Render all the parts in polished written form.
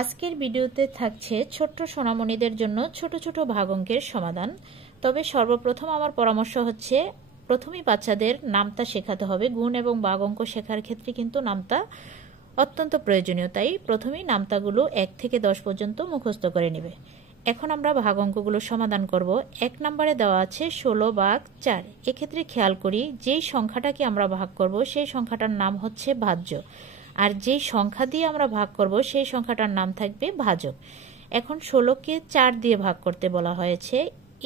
আজকের ভিডিওতে থাকছে ছোট্ট সোনামণিদের জন্য ছোট ছোট ভাগ অঙ্কের সমাধান। তবে সর্বপ্রথম আমার পরামর্শ হচ্ছে প্রথমেই বাচ্চাদের নামতা শেখাতে হবে। গুণ এবং ভাগ অঙ্ক শেখার ক্ষেত্রে কিন্তু নামতা অত্যন্ত প্রয়োজনীয়, তাই প্রথমেই নামতাগুলো 1 থেকে 10 পর্যন্ত মুখস্থ করে নেবে। এখন আমরা ভাগ অঙ্কগুলো সমাধান করব। 1 নম্বরে দেওয়া আছে 16/4। এক্ষেত্রে খেয়াল করি যেই সংখ্যাটাকে আমরা ভাগ করব সেই সংখ্যাটার নাম হচ্ছে ভাজ্য, আর যেই সংখ্যা দিয়ে আমরা ভাগ করব সেই সংখ্যাটার নাম থাকবে ভাজক। এখন 16কে 4 দিয়ে ভাগ করতে বলা হয়েছে।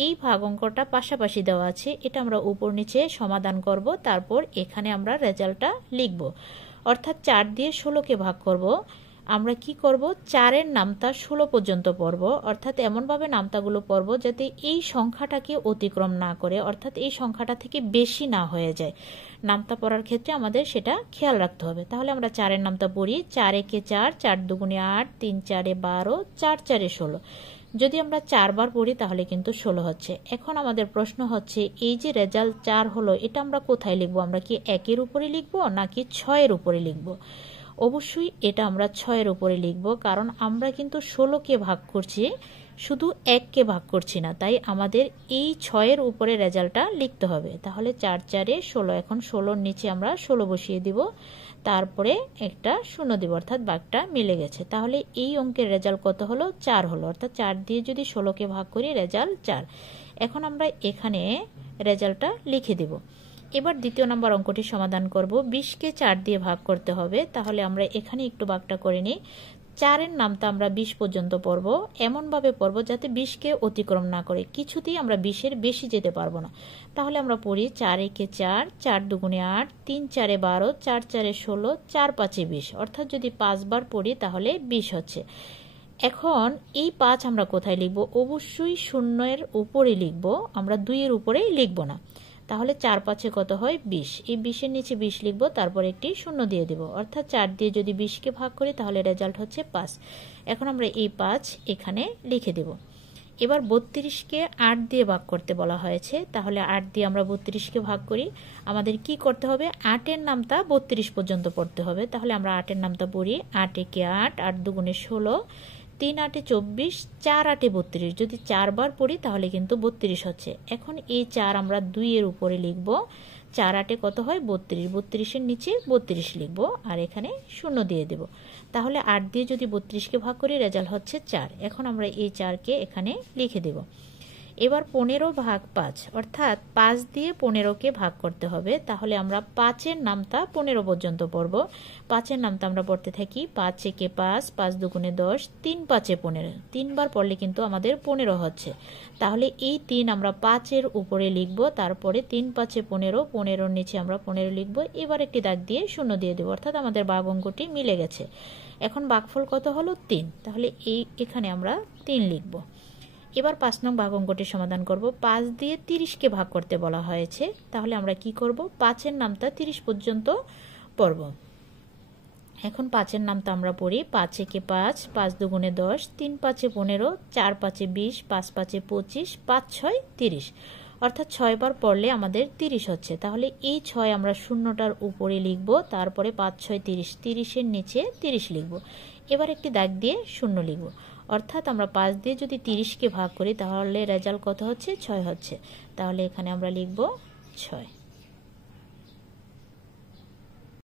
এই ভাগ অঙ্কটা পাশাপাশি দেওয়া আছে, এটা আমরা উপর নিচে সমাধান করব, তারপর এখানে আমরা রেজাল্টটা লিখব। অর্থাৎ 4 দিয়ে 16কে ভাগ করব। আমরা কি করব, 4-এর নামতা 16 পর্যন্ত পড়ব। অর্থাৎ এমনভাবে নামতাগুলো পড়ব যাতে এই সংখ্যাটাকে অতিক্রম না করে, অর্থাৎ এই সংখ্যাটা থেকে বেশি না হয়ে যায়। নামতা পড়ার ক্ষেত্রে আমাদের সেটা খেয়াল রাখতে হবে। তাহলে আমরা 4-এর নামতা পড়ি। 4 একে 4, 4 দুগুণে 8, 3 4-এ 12, 4 4-এ 16। যদি আমরা 4 বার পড়ি তাহলে কিন্তু 16 হচ্ছে। এখন আমাদের প্রশ্ন হচ্ছে এই যে রেজাল্ট 4 হলো, এটা আমরা কোথায় লিখবো? আমরা কি 1-এর উপরে লিখবো নাকি 6-এর উপরে লিখবো? অবশ্যই এটা আমরা 6-এর উপরে লিখব, কারণ আমরা কিন্তু 16কে ভাগ করছি, শুধু 1কে ভাগ করছি না, তাই আমাদের এই 6-এর উপরে রেজাল্টটা লিখতে হবে। তাহলে 4 4-এ 16। এখন 16-র নিচে আমরা 16 বসিয়ে দিব, তারপরে একটা শূন্য দিব, অর্থাৎ ভাগটা মিলে গেছে। তাহলে এই অঙ্কের রেজাল্ট কত হলো? 4 হলো। অর্থাৎ 4 দিয়ে যদি 16কে ভাগ করি রেজাল্ট 4। এখন আমরা এখানে রেজাল্টটা লিখে দিব। এবার দ্বিতীয় নম্বর অঙ্কটি সমাধান করব। 20কে 4 দিয়ে ভাগ করতে হবে। তাহলে আমরা এখানে একটু ভাগটা করে নিই। 4-এর নামটা আমরা 20 পর্যন্ত পড়ব, এমনভাবে পড়ব যাতে 20কে অতিক্রম না করে। কিছুতেই আমরা 20-এর বেশি যেতে পারবো না। তাহলে আমরা পড়ি 4 একে 4, 4 দুগুণে 8, 3 4-এ 12, 4 4-এ 16, 4 5-এ 20। অর্থাৎ যদি 5 বার পড়ি তাহলে 20 হচ্ছে। এখন এই 5 আমরা কোথায় লিখব? অবশ্যই 0-এর উপরে লিখব, আমরা 2-এর উপরেই লিখব না। তাহলে 4 5-এ কত হয়? 20। এই 20-এর নিচে 20 লিখব, তারপর একটি শূন্য দিয়ে দেব। অর্থাৎ 4 দিয়ে যদি 20কে ভাগ করি তাহলে রেজাল্ট হচ্ছে 5। এখন আমরা এই 5 এখানে লিখে দেব। এবার 32কে 8 দিয়ে ভাগ করতে বলা হয়েছে। তাহলে 8 দিয়ে আমরা 32কে ভাগ করি। আমাদের কি করতে হবে? 8-এর নামটা 32 পর্যন্ত পড়তে হবে। তাহলে আমরা 8-এর নামটা পড়ি। 8 একে 8, 8 দুগুণে 16, 3 8-এ 24, 4 8-এ 32। যদি 4 বার পড়ি তাহলে কিন্তু 32 হচ্ছে। এখন এই 4 আমরা 2-এর উপরে লিখব। 4 8-এ কত হয়? 32। 32-এর নিচে 32 লিখব, আর এখানে শূন্য দিয়ে দেব। তাহলে 8 দিয়ে যদি 32কে ভাগ করি রেজাল্ট হচ্ছে 4। এখন আমরা এই 4-কে এখানে লিখে দেব। এবার 15/5, অর্থাৎ 5 দিয়ে 15কে ভাগ করতে হবে। তাহলে আমরা 5-এর নামটা 15 পর্যন্ত পড়ব। 5-এর নামটা আমরা পড়তে থাকি। 5 একে 5, 5 দুগুণে 10, 3 5-এ 15। 3 বার পড়লে কিন্তু আমাদের 15 হচ্ছে। তাহলে এই 3 আমরা 5-এর উপরে লিখব, তারপরে 3 5-এ 15, 15-র নিচে আমরা 15 লিখব। এবার একটি দাগ দিয়ে শূন্য দিয়ে দেব, অর্থাৎ আমাদের ভাগ অঙ্কটি মিলে গেছে। এখন ভাগফল কত হলো? 3। তাহলে এখানে আমরা 3 লিখব। এবার 5 নং ভাগ অঙ্কটি সমাধান করব। 5 দিয়ে 30কে ভাগ করতে বলা হয়েছে। তাহলে আমরা কি করব? 5-এর নামটা 30 পর্যন্ত পড়ব। এখন 5-এর নামটা আমরা পড়ি। 5 একে 5, 5 দুগুণে 10, 3 5-এ 15, 4 5-এ 20, 5 5-এ 25, 5 6 30। অর্থাৎ 6 বার পড়লে আমাদের 30 হচ্ছে। তাহলে এই 6 আমরা শূন্যটার উপরে লিখব, তারপরে 5 6 30, 30-এর নিচে 30 লিখব। এবার একটি দাগ দিয়ে শূন্য লিখব। অর্থাৎ আমরা 5 দিয়ে যদি 30কে ভাগ করি তাহলে রেজাল্ট কত হচ্ছে? 6 হচ্ছে। তাহলে এখানে আমরা লিখব 6।